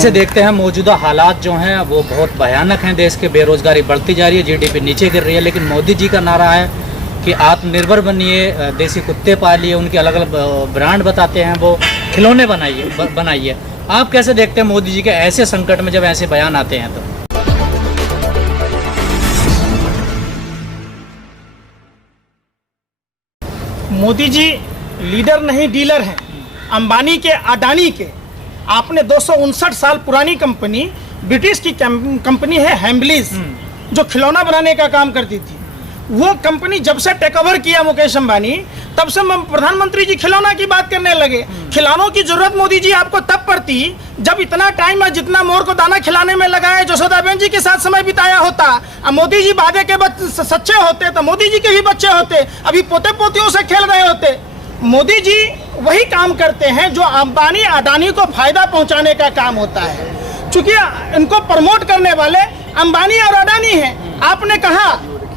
से देखते हैं मौजूदा हालात जो हैं वो बहुत भयानक हैं। देश के बेरोजगारी बढ़ती जा रही है, जीडीपी नीचे गिर रही है, लेकिन मोदी जी का नारा है कि आत्मनिर्भर बनिए, देसी कुत्ते पालिए, उनके अलग अलग ब्रांड बताते हैं, वो खिलौने बनाइए। आप कैसे देखते हैं मोदी जी के ऐसे संकट में जब ऐसे बयान आते हैं? तो मोदी जी लीडर नहीं डीलर हैं, अंबानी के, अडानी के। आपने 259 साल पुरानी कंपनी, ब्रिटिश की कंपनी है हैम्बलीज, जो खिलौना बनाने का काम करती थी, वो कंपनी जब से टेक ओवर किया मुकेश अंबानी, तब से प्रधानमंत्री जी खिलौना की बात करने लगे। खिलौनों की जरूरत मोदी जी आपको तब पड़ती जब इतना टाइम है जितना मोर को दाना खिलाने में लगाए जसोदाबेन जी के साथ समय बिताया होता। अब मोदी जी वादे के सच्चे होते तो मोदी जी के भी बच्चे होते, अभी पोते पोतियों से खेल रहे होते। मोदी जी वही काम करते हैं जो अंबानी अडानी को फायदा पहुंचाने का काम होता है। चूंकि इनको प्रमोट करने वाले अंबानी और अडानी हैं। आपने कहा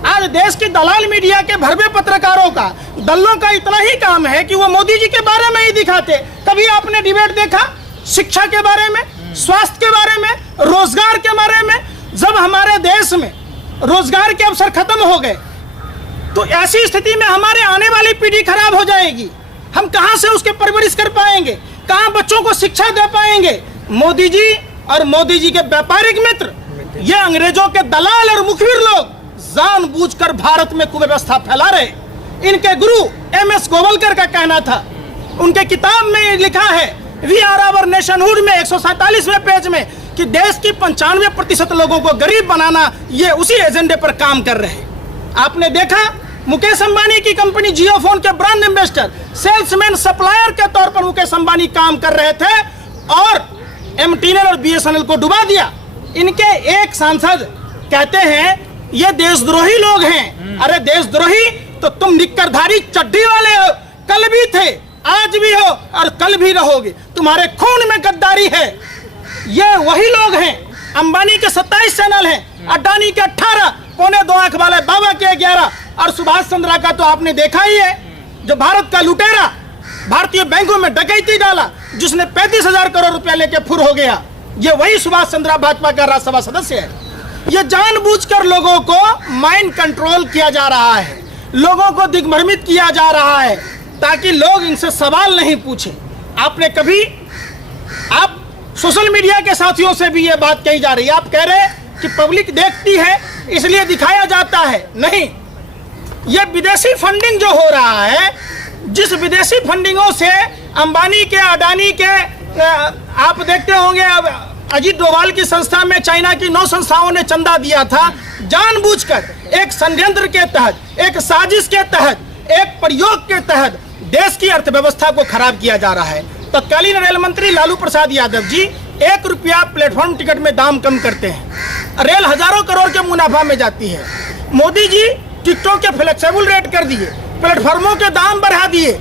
आज देश की दलाल मीडिया के भरवे पत्रकारों का, दलों का इतना ही काम है कि वो मोदी जी के बारे में ही दिखाते। कभी आपने डिबेट देखा शिक्षा के बारे में, स्वास्थ्य के बारे में, रोजगार के बारे में? जब हमारे देश में रोजगार के अवसर खत्म हो गए तो ऐसी स्थिति में हमारे आने वाली पीढ़ी खराब हो जाएगी। हम कहां से उसके परवरिश कर पाएंगे, कहां बच्चों को शिक्षा दे पाएंगे? मोदी जी और मोदी जी के व्यापारिक मित्र, ये अंग्रेजों के दलाल और मुखबिर लोग जानबूझकर भारत में कुव्यवस्था फैला रहे। इनके गुरु MS गोवलकर का कहना था, उनके किताब में लिखा है वी आर आवर नेशनहुड में 147वें पेज में कि देश की 95% लोगों को गरीब बनाना, ये उसी एजेंडे पर काम कर रहे हैं। आपने देखा मुकेश अंबानी की कंपनी जियोफोन के ब्रांड एम्बेसडर, सेल्समैन, सप्लायर के तौर पर मुकेश अंबानी काम कर रहे थे और MTNL और BSNL को डुबा दिया। इनके एक सांसद कहते हैं ये देशद्रोही लोग हैं। अरे देशद्रोही तो तुम निक्करधारी चड्डी वाले हो, कल भी थे, आज भी हो और कल भी रहोगे। तुम्हारे खून में गद्दारी है। ये वही लोग हैं। अंबानी के 27 चैनल हैं, अडानी के 18, पौने 2 आंख वाले बाबा के 11, और सुभाष चंद्रा का तो आपने देखा ही है, जो भारत का लुटेरा, भारतीय बैंकों में डकैती डाला, जिसने 35,000 करोड़ रुपया लेके फुर हो गया। ये वही सुभाष चंद्रा भाजपा का राज्यसभा सदस्य है। ये जानबूझकर लोगों को माइंड कंट्रोल किया जा रहा है, लोगों को दिग्भ्रमित किया जा रहा है ताकि लोग इनसे सवाल नहीं पूछें। आपने कभी, आप सोशल मीडिया के साथियों से भी ये बात कही जा रही है, आप कह रहे हैं कि पब्लिक देखती है इसलिए दिखाया जाता है। नहीं, ये विदेशी फंडिंग जो हो रहा है, जिस विदेशी फंडिंगों से अंबानी के, अडानी के, आप देखते होंगे अब अजीत डोभाल की संस्था में चाइना की 9 संस्थाओं ने चंदा दिया था। जानबूझकर एक षड्यंत्र के तहत, एक साजिश के तहत, एक प्रयोग के तहत देश की अर्थव्यवस्था को खराब किया जा रहा है। तत्कालीन रेल मंत्री लालू प्रसाद यादव जी 1 रुपया प्लेटफॉर्म टिकट में दाम कम करते हैं, रेल हजारों करोड़ के मुनाफा में जाती है। मोदी जी टिकटों के फ्लेक्सिबल रेट कर दिए, प्लेटफॉर्मों के दाम बढ़ा दिए,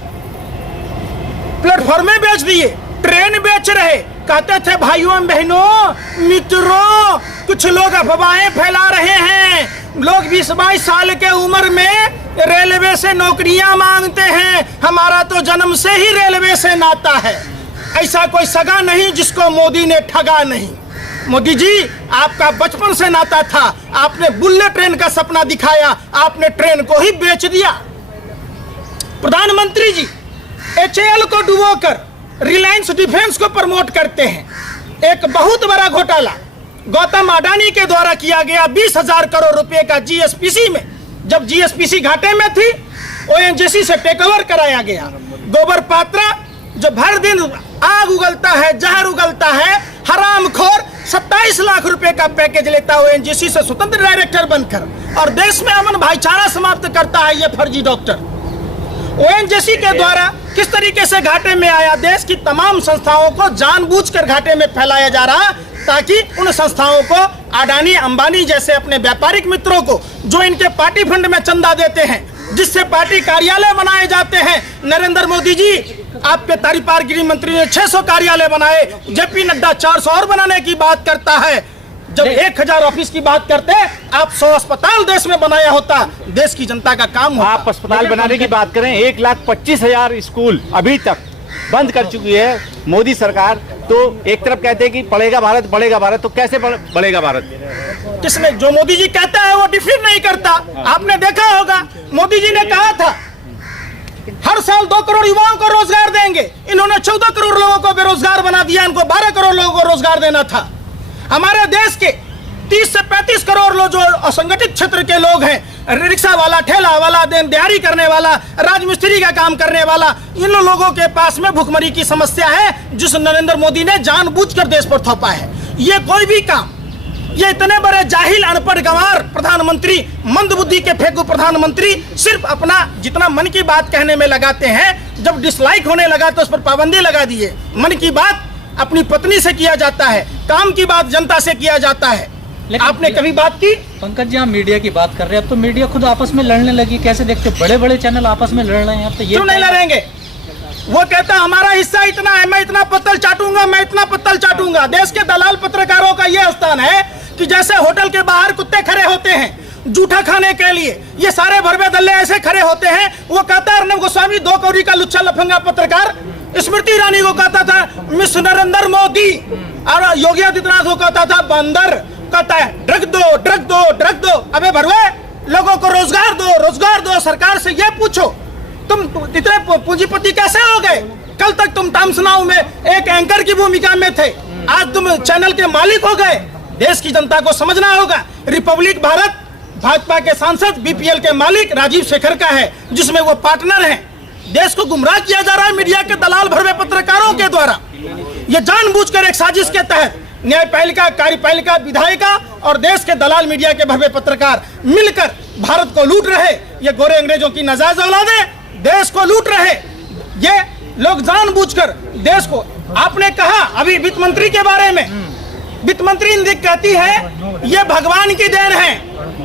प्लेटफॉर्में बेच दिए, ट्रेन बेच रहे। कहते थे भाइयों बहनों मित्रों, कुछ लोग अफवाहें फैला रहे हैं, लोग 20-22 साल के उम्र में रेलवे से नौकरियां मांगते हैं, हमारा तो जन्म से ही रेलवे से नाता है। ऐसा कोई सगा नहीं जिसको मोदी ने ठगा नहीं। मोदी जी, आपका बचपन से नाता था, आपने बुलेट ट्रेन का सपना दिखाया, आपने ट्रेन को ही बेच दिया। प्रधानमंत्री जी HAL को डुबोकर रिलायंस डिफेंस को प्रमोट करते हैं। एक बहुत बड़ा घोटाला गौतम अडानी के द्वारा किया गया 20,000 करोड़ रुपए का GSPC में। जब GSPC घाटे में थी, ONGC से टेक ओवर कराया गया। गोबर पात्रा जो भर दिन आग उगलता है, जहर उगलता है, हरामखोर 27 लाख रुपए का पैकेज लेता है ONGC से स्वतंत्र डायरेक्टर बनकर, और देश में अमन भाईचारा समाप्त करता है ये फर्जी डॉक्टर। ONGC के द्वारा किस तरीके से घाटे में आया, देश की तमाम संस्थाओं को जानबूझकर घाटे में फैलाया जा रहा, ताकि उन संस्थाओं को अडानी अंबानी जैसे अपने व्यापारिक मित्रों को, जो इनके पार्टी फंड में चंदा देते हैं, जिससे पार्टी कार्यालय बनाए जाते हैं। नरेंद्र मोदी जी, आपके तारीपार गृह मंत्री ने 600 कार्यालय बनाए, JP नड्डा 400 और बनाने की बात करता है। जब 1000 ऑफिस की बात करते, आप 100 अस्पताल देश में बनाया होता, देश की जनता का काम होता। आप अस्पताल बनाने की बात करें, 1,25,000 स्कूल अभी तक बंद कर चुकी है मोदी सरकार। तो एक तरफ कहते हैं कि बढ़ेगा भारत, तो कैसे बढ़ेगा भारत? किसने? जो मोदी जी कहता है वो डिफीट नहीं करता। आपने देखा होगा मोदी जी ने कहा था हर साल 2 करोड़ युवाओं को रोजगार देंगे। इन्होंने 14 करोड़ लोगों को बेरोजगार बना दिया। इनको 12 करोड़ लोगों को रोजगार देना था। हमारे देश के 30 से 35 करोड़ लोग जो असंगठित क्षेत्र के लोग हैं, रिक्शा वाला, ठेला वाला, दिहाड़ी करने वाला, राजमिस्त्री का काम करने वाला, इन लोगों के पास में भुखमरी की समस्या है, जिस नरेंद्र मोदी ने जानबूझकर देश पर थोपा है। ये कोई भी काम, ये इतने बड़े जाहिल, अनपढ़, गंवार प्रधानमंत्री, मंदबुद्धि के फेंकू प्रधानमंत्री सिर्फ अपना जितना मन की बात कहने में लगाते हैं, जब डिसलाइक होने लगा तो उस पर पाबंदी लगा दिए। मन की बात अपनी पत्नी से किया जाता है, काम की बात जनता से किया जाता है। आपने कभी बात की? पंकज जी, हम मीडिया की बात कर रहे हैं, अब तो मीडिया खुद आपस में लड़ने लगी। कैसे देखते हो? बड़े बड़े चैनल आपस में लड़ रहे हैं, अब तो ये क्यों नहीं लड़ेंगे? वो कहता हमारा हिस्सा इतना है, मैं इतना पत्तल चाटूंगा, मैं इतना पत्तल चाटूंगा। देश के दलाल पत्रकारों का ये स्थान है कि जैसे होटल के बाहर कुत्ते खड़े होते हैं जूठा खाने के लिए, ये सारे भरवे दल्ले ऐसे खड़े होते हैं। वो कहता है अर्नब गोस्वामी 2 कौड़ी का लुच्चा लफंगा पत्रकार, स्मृति ईरानी को कहता था मिस नरेंद्र मोदी, और योगी आदित्यनाथ को कहता था बंदर। कहता है ड्रग दो, ड्रग दो, ड्रग दो। अबे भरवे, लोगों को रोजगार दो, रोजगार दो। सरकार से ये पूछो तुम इतने पूंजीपति कैसे हो गए? कल तक तुम टाइम्स नाउ में एक एंकर की भूमिका में थे, आज तुम चैनल के मालिक हो गए। देश की जनता को समझना होगा। रिपब्लिक भारत भाजपा के सांसद बीपीएल के मालिक राजीव शेखर का है, जिसमें वो पार्टनर हैं। देश को गुमराह किया जा रहा है मीडिया के दलाल भरवे पत्रकारों के द्वारा। ये जानबूझकर एक साजिश के तहत न्यायपालिका, कार्यपालिका, विधायिका और देश के दलाल मीडिया के भरवे पत्रकार मिलकर भारत को लूट रहे। ये गोरे अंग्रेजों की नाजायज औलादे देश को लूट रहे। ये लोग जानबूझकर देश को। आपने कहा अभी वित्त मंत्री के बारे में, वित्त मंत्री कहती है ये भगवान की देन है।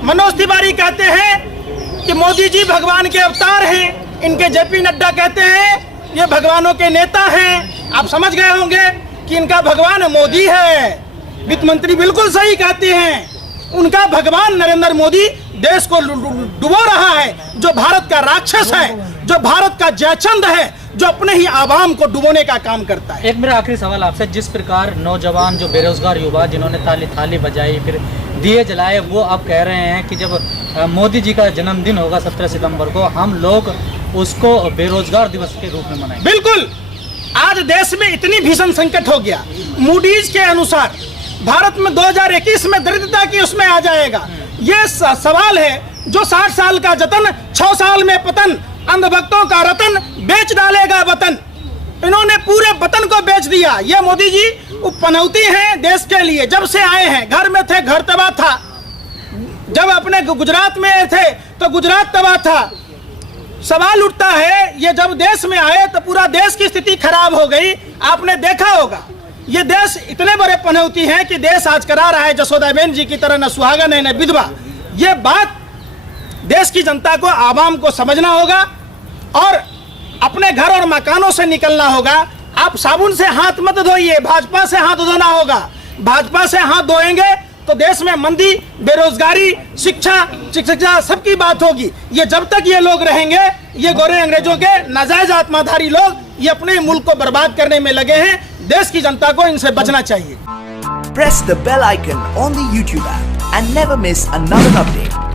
मनोज तिवारी कहते हैं कि मोदी जी भगवान के अवतार हैं। इनके जेपी नड्डा कहते हैं ये भगवानों के नेता हैं। आप समझ गए होंगे कि इनका भगवान मोदी है। वित्त मंत्री बिल्कुल सही कहते हैं, उनका भगवान नरेंद्र मोदी देश को डुबो रहा है, जो भारत का राक्षस है, जो भारत का जयचंद है, जो अपने ही आवाम को डुबोने का काम करता है। एक मेरा आखिरी सवाल आपसे, जिस प्रकार नौजवान जो बेरोजगार युवा जिन्होंने थाली बजाई, फिर दिए जलाए, वो अब कह रहे हैं कि जब मोदी जी का जन्मदिन होगा 17 सितंबर को, हम लोग उसको बेरोजगार दिवस के रूप में मनाएंगे। बिल्कुल। आज देश में इतनी भीषण संकट हो गया, मूडीज के अनुसार भारत में 2021 में दरिद्रता की उसमें आ जाएगा। ये सवाल है जो 60 साल का जतन, 6 साल में पतन, अंधभक्तों का रतन, बेच डालेगा वतन। इन्होंने पूरे वतन को बेच दिया। ये मोदी जी पनौती हैं देश के लिए। जब से आए हैं, घर में थे घर तबाह था, जब अपने गुजरात में थे तो गुजरात तबाह था। सवाल उठता है ये जब देश में आए तो पूरा देश की स्थिति खराब हो गई। आपने देखा होगा ये देश इतने बड़े पनौती हैं कि देश आज करा रहा है जसोदाबेन जी की तरह न सुहागन है न विधवा। ये बात देश की जनता को, आवाम को समझना होगा और अपने घर और मकानों से निकलना होगा। आप साबुन से हाथ मत धोइए, भाजपा से हाथ धोना होगा। भाजपा से हाथ धोएंगे तो देश में मंदी, बेरोजगारी, शिक्षा सबकी बात होगी। ये जब तक ये लोग रहेंगे, ये गोरे अंग्रेजों के नाजायज आत्माधारी लोग, ये अपने मुल्क को बर्बाद करने में लगे हैं। देश की जनता को इनसे बचना चाहिए। Press the bell icon on the YouTube app and never miss another update.